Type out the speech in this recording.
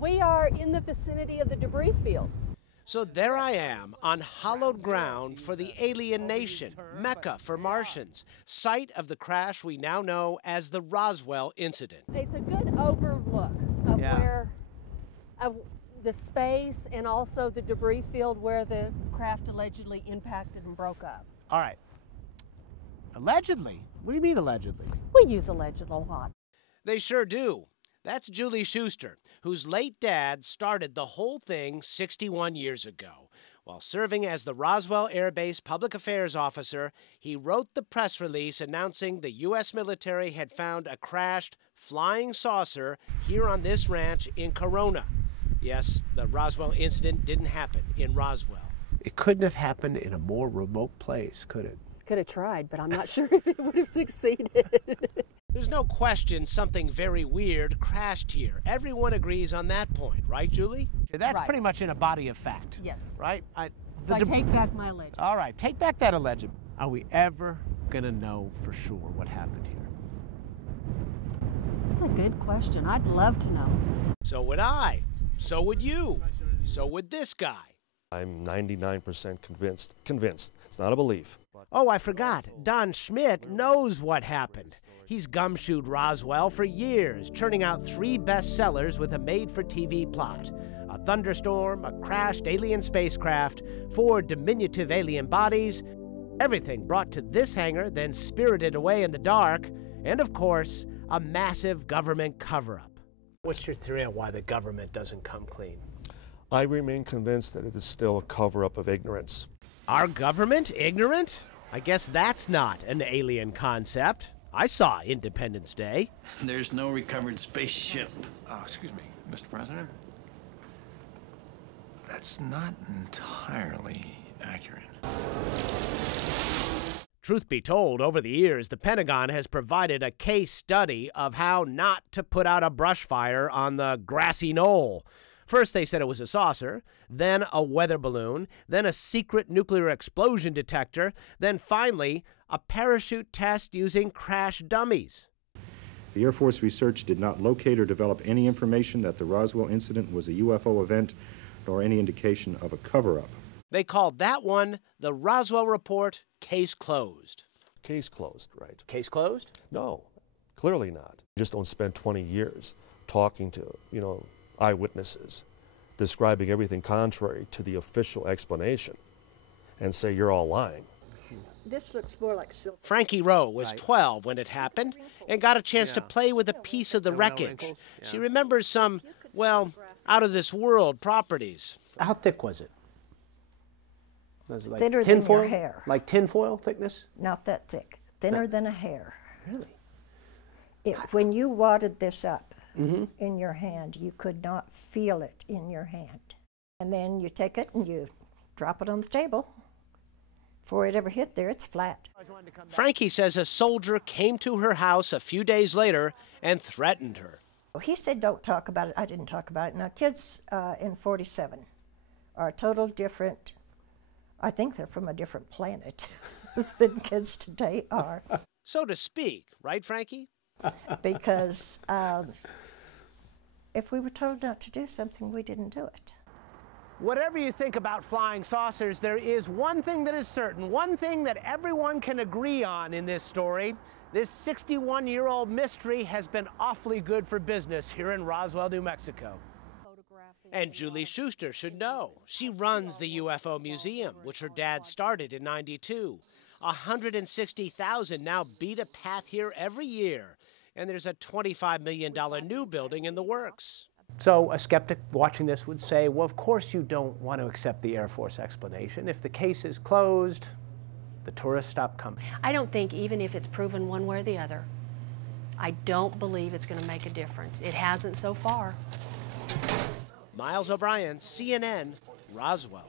We are in the vicinity of the debris field. So there I am on hallowed ground for the alien nation, Mecca for Martians, site of the crash we now know as the Roswell incident. It's a good overlook of of the space and also the debris field where the craft allegedly impacted and broke up. All right. Allegedly? What do you mean allegedly? We use alleged a lot. They sure do. That's Julie Schuster, whose late dad started the whole thing 61 years ago. While serving as the Roswell Air Base Public Affairs Officer, he wrote the press release announcing the U.S. military had found a crashed flying saucer here on this ranch in Corona. Yes, the Roswell incident didn't happen in Roswell. It couldn't have happened in a more remote place, could it? Could have tried, but I'm not sure if it would have succeeded. There's no question something very weird crashed here. Everyone agrees on that point, right, Julie? That's Right. pretty much in a body of fact. Yes. Right? So I take back my alleged. All right, take back that alleged. Are we ever going to know for sure what happened here? That's a good question. I'd love to know. So would I. So would you. So would this guy. I'm 99% convinced. It's not a belief. Oh, I forgot. Don Schmidt knows what happened. He's gumshoed Roswell for years, churning out 3 bestsellers with a made-for-TV plot. A thunderstorm, a crashed alien spacecraft, 4 diminutive alien bodies, everything brought to this hangar, then spirited away in the dark, and of course, a massive government cover-up. What's your theory on why the government doesn't come clean? I remain convinced that it is still a cover-up of ignorance. Our government ignorant? I guess that's not an alien concept. I saw Independence Day. There's no recovered spaceship. Excuse me, Mr. President. That's not entirely accurate. Truth be told, over the years, the Pentagon has provided a case study of how not to put out a brush fire on the grassy knoll. First, they said it was a saucer, then a weather balloon, then a secret nuclear explosion detector, then finally, a parachute test using crash dummies. The Air Force research did not locate or develop any information that the Roswell incident was a UFO event, nor any indication of a cover-up. They called that one the Roswell Report, case closed. Case closed, right? Case closed? No, clearly not. You just don't spend 20 years talking to, eyewitnesses, describing everything contrary to the official explanation, and say you're all lying. This looks more like silver. Frankie Rowe was 12 when it happened and got a chance to play with a piece of the wreckage. She remembers some, well, out-of-this-world properties. How thick was it? Was it like Thinner than tinfoil? your hair. Like tinfoil thickness? Not that thick. Thinner than a hair. Really? When you wadded this up in your hand, you could not feel it in your hand. And then you take it and you drop it on the table. Before it ever hit there, it's flat. Frankie says a soldier came to her house a few days later and threatened her. He said, don't talk about it. I didn't talk about it. Now, kids in 47 are total different. I think they're from a different planet than kids today are. So to speak, right, Frankie? Because if we were told not to do something, we didn't do it. Whatever you think about flying saucers, there is one thing that is certain, one thing that everyone can agree on in this story. This 61-year-old mystery has been awfully good for business here in Roswell, New Mexico. And Julie Schuster should know. She runs the UFO Museum, which her dad started in '92. 160,000 now beat a path here every year, and there's a $25 million new building in the works. So a skeptic watching this would say, well, of course you don't want to accept the Air Force explanation. If the case is closed, the tourists stop coming. I don't think even if it's proven one way or the other, I don't believe it's going to make a difference. It hasn't so far. Miles O'Brien, CNN, Roswell.